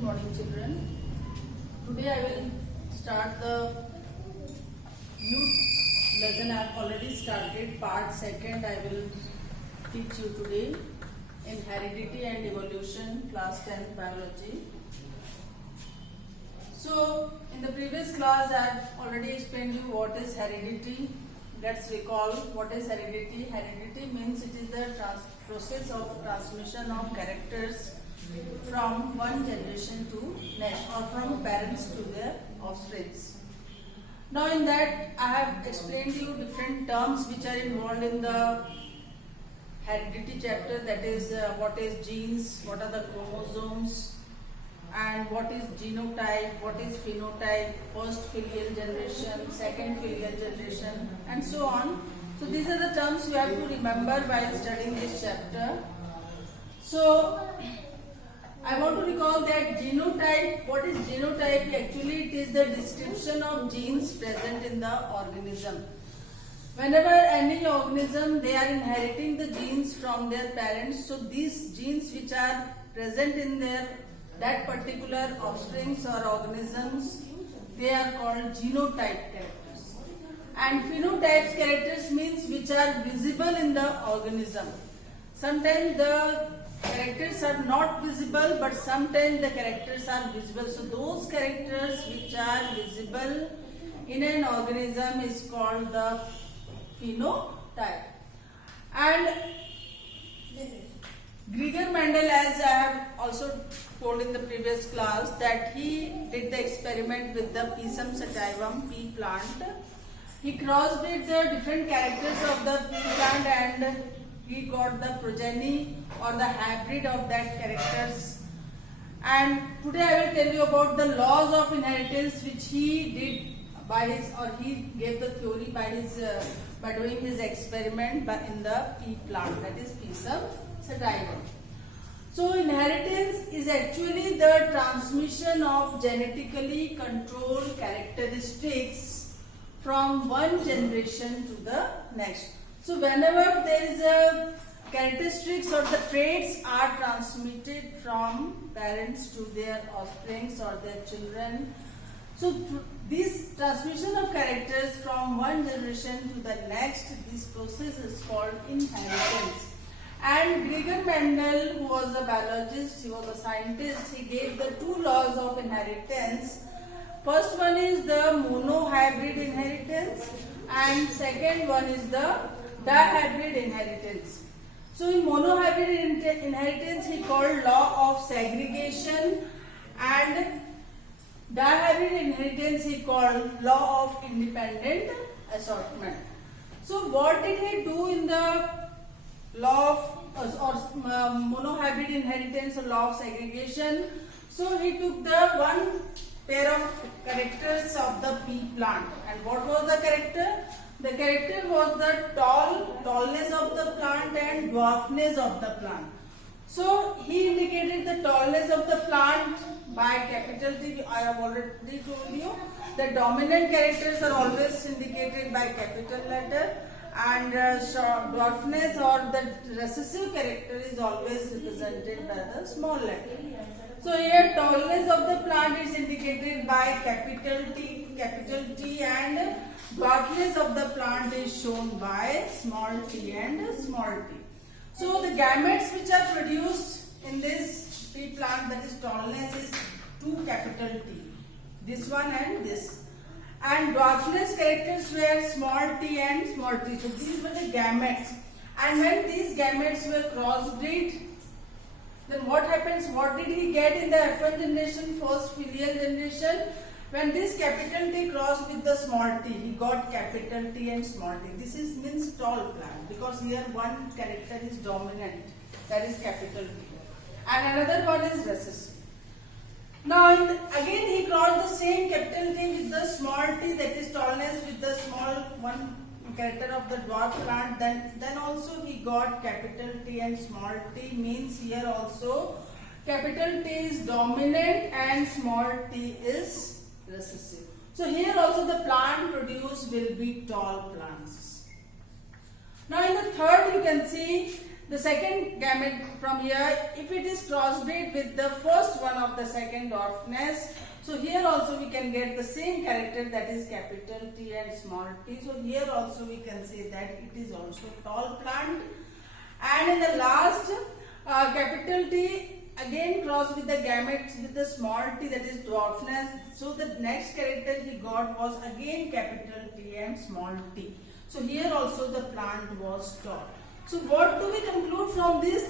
Good morning, children. Today I will start the new lesson. I have already started part second. I will teach you today in heredity and evolution, class 10 biology. So in the previous class I have already explained you what is heredity. Let's recall what is heredity. Heredity means it is the process of transmission of characters from one generation to next, or from parents to their offsprings. Now in that I have explained you different terms which are involved in the heredity chapter, that is what is genes, what are the chromosomes, and what is genotype, what is phenotype, first filial generation, second filial generation, and so on. So these are the terms you have to remember while studying this chapter. So I want to recall that genotype. What is genotype? Actually it is the description of genes present in the organism. Whenever any organism, they are inheriting the genes from their parents, so these genes which are present in that particular offsprings or organisms, they are called genotype characters. And phenotypes characters means which are visible in the organism. Sometimes the characters are not visible, but sometimes the characters are visible. So those characters which are visible in an organism is called the phenotype. And Gregor Mendel, as I have also told in the previous class, that he did the experiment with the Pisum sativum, pea plant. He crossbred the different characters of the pea plant and he got the progeny or the hybrid of that characters. And today I will tell you about the laws of inheritance which he did by his, or he gave the theory by his by doing his experiment in the pea plant, that is Pisum sativum. So inheritance is actually the transmission of genetically controlled characteristics from one generation to the next. So whenever there is a characteristics or the traits are transmitted from parents to their offsprings or their children, so this transmission of characters from one generation to the next, this process is called inheritance. And Gregor Mendel, who was a biologist, he was a scientist, he gave the two laws of inheritance. First one is the monohybrid inheritance and second one is the dihybrid inheritance. So in monohybrid inheritance he called law of segregation, and dihybrid inheritance he called law of independent assortment. So what did he do in the law of monohybrid inheritance or law of segregation? So he took the one pair of characters of the pea plant, and what was the character? The character was the tallness of the plant and dwarfness of the plant. So he indicated the tallness of the plant by capital T. I have already told you the dominant characters are always indicated by capital letter, and dwarfness or the recessive character is always represented by the small letter. So here tallness of the plant is indicated by capital T, and dwarfness of the plant is shown by small t and small t. So the gametes which are produced in this pea plant, that is tallness, is 2 capital T. This one and this. And dwarfness characters were small t and small t. So these were the gametes. And when these gametes were crossbreed, then what happens? What did he get in the F1 generation, first filial generation? When this capital T crossed with the small t, he got capital T and small t. This means tall plant, because here one character is dominant, that is capital T, and another one is recessive. Now again he crossed the same capital T with the small t, that is tallness, with the small one character of the dwarf plant. Then also he got capital T and small t, means here also capital T is dominant and small t is recessive. So here also the plant produced will be tall plants. Now in the third you can see the second gamete from here, if it is crossbreed with the first one of the second dwarfness, so here also we can get the same character, that is capital T and small t. So here also we can say that it is also tall plant. And in the last capital T again crossed with the gametes with the small t, that is dwarfness. So the next character he got was again capital T and small t. So here also the plant was tall. So what do we conclude from this?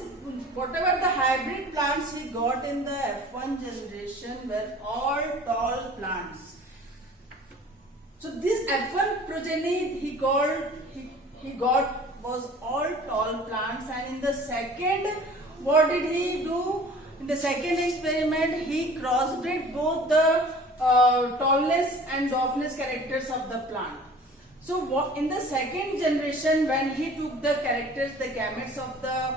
Whatever the hybrid plants we got in the F1 generation were all tall plants. So this F1 progeny he got was all tall plants. And in the second, what did he do? In the second experiment, he crossbred both the tallness and dwarfness characters of the plant. So in the second generation, when he took the characters, the gametes of the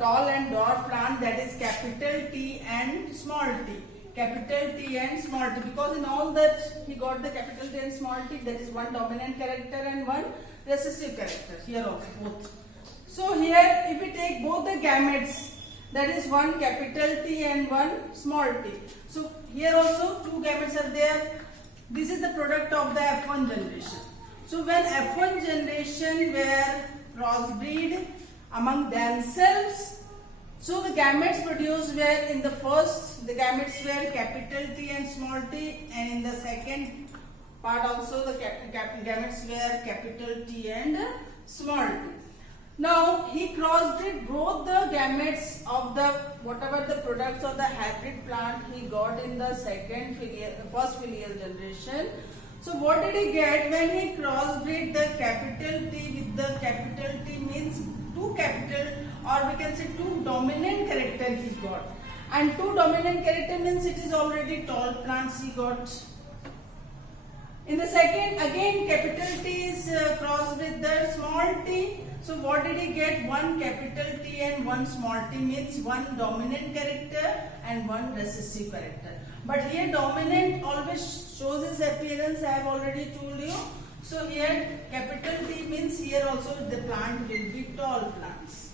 tall and dwarf plant, that is capital T and small t. Capital T and small t, because in all that he got the capital T and small t, that is one dominant character and one recessive character, here also both. So here if we take both the gametes, that is one capital T and one small t. So here also two gametes are there. This is the product of the F1 generation. So when F1 generation were crossbreed among themselves, so the gametes produced were in the first, the gametes were capital T and small t, and in the second part also the gametes were capital T and small t. Now he crossbred both the gametes of the whatever the products of the hybrid plant he got in the first filial generation. So what did he get when he crossbred the capital T with the capital T, means two capital, or we can say two dominant character he got. And two dominant character means it is already tall plants he got. In the second, again capital T is crossed with the small t. So what did he get? One capital T and one small t, means one dominant character and one recessive character. But here dominant always shows its appearance, I have already told you. So here capital T means here also the plant will be tall plants.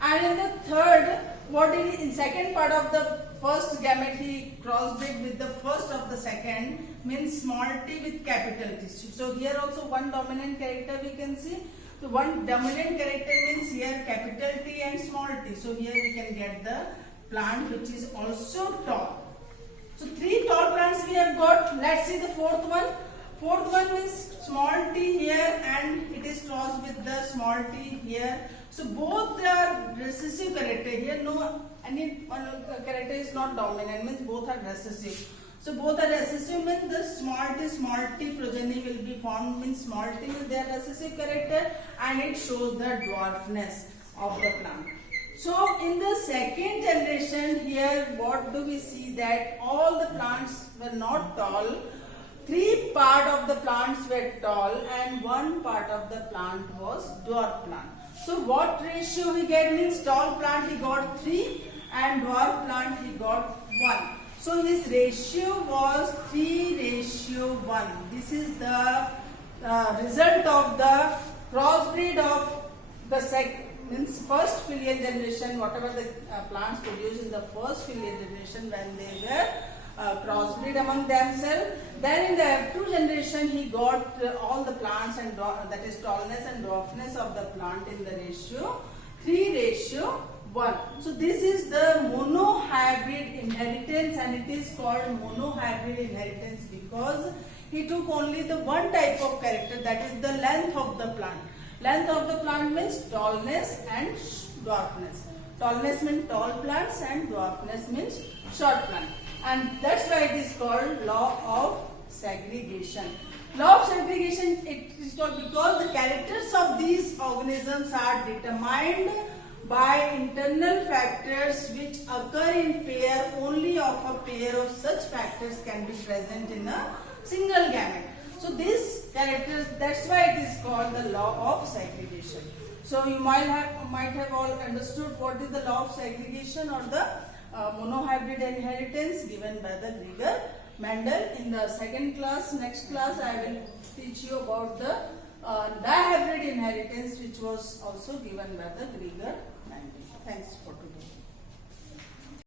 And in the third, what did he, in second part of the first gamete he crossbred with the first of the second, means small t with capital T. So here also one dominant character we can see. So one dominant character means here capital T and small t. So here we can get the plant which is also tall. So three tall plants we have got. Let's see the fourth one. Fourth one is small t here and it is crossed with the small t here. So both are recessive character. Here no any one character is not dominant, means both are recessive. So both are recessive means the small t progeny will be formed, means small t is their recessive character and it shows the dwarfness of the plant. So in the second generation here, what do we see? That all the plants were not tall. 3 part of the plants were tall and 1 part of the plant was dwarf plant. So what ratio we get? Means tall plant he got 3 and dwarf plant he got 1. So his ratio was 3:1. This is the result of the crossbreed of the means first filial generation, whatever the plants produced in the first filial generation when they were crossbreed among themselves. Then in the F2 generation he got all the plants and that is tallness and dwarfness of the plant in the ratio 3:1. So this is the monohybrid inheritance, and it is called monohybrid inheritance because he took only the one type of character, that is the length of the plant. Length of the plant means tallness and dwarfness. Tallness means tall plants and dwarfness means short plant. And that's why it is called law of segregation. Law of segregation, it is called because the characters of these organisms are determined by internal factors which occur in pair. Only of a pair of such factors can be present in a single gamete. So these characters, that's why it is called the law of segregation. So you might have all understood what is the law of segregation or the monohybrid inheritance given by the Krieger-Mendel. In the second class, next class, I will teach you about the dihybrid inheritance, which was also given by the Krieger-Mendel. Thanks for today.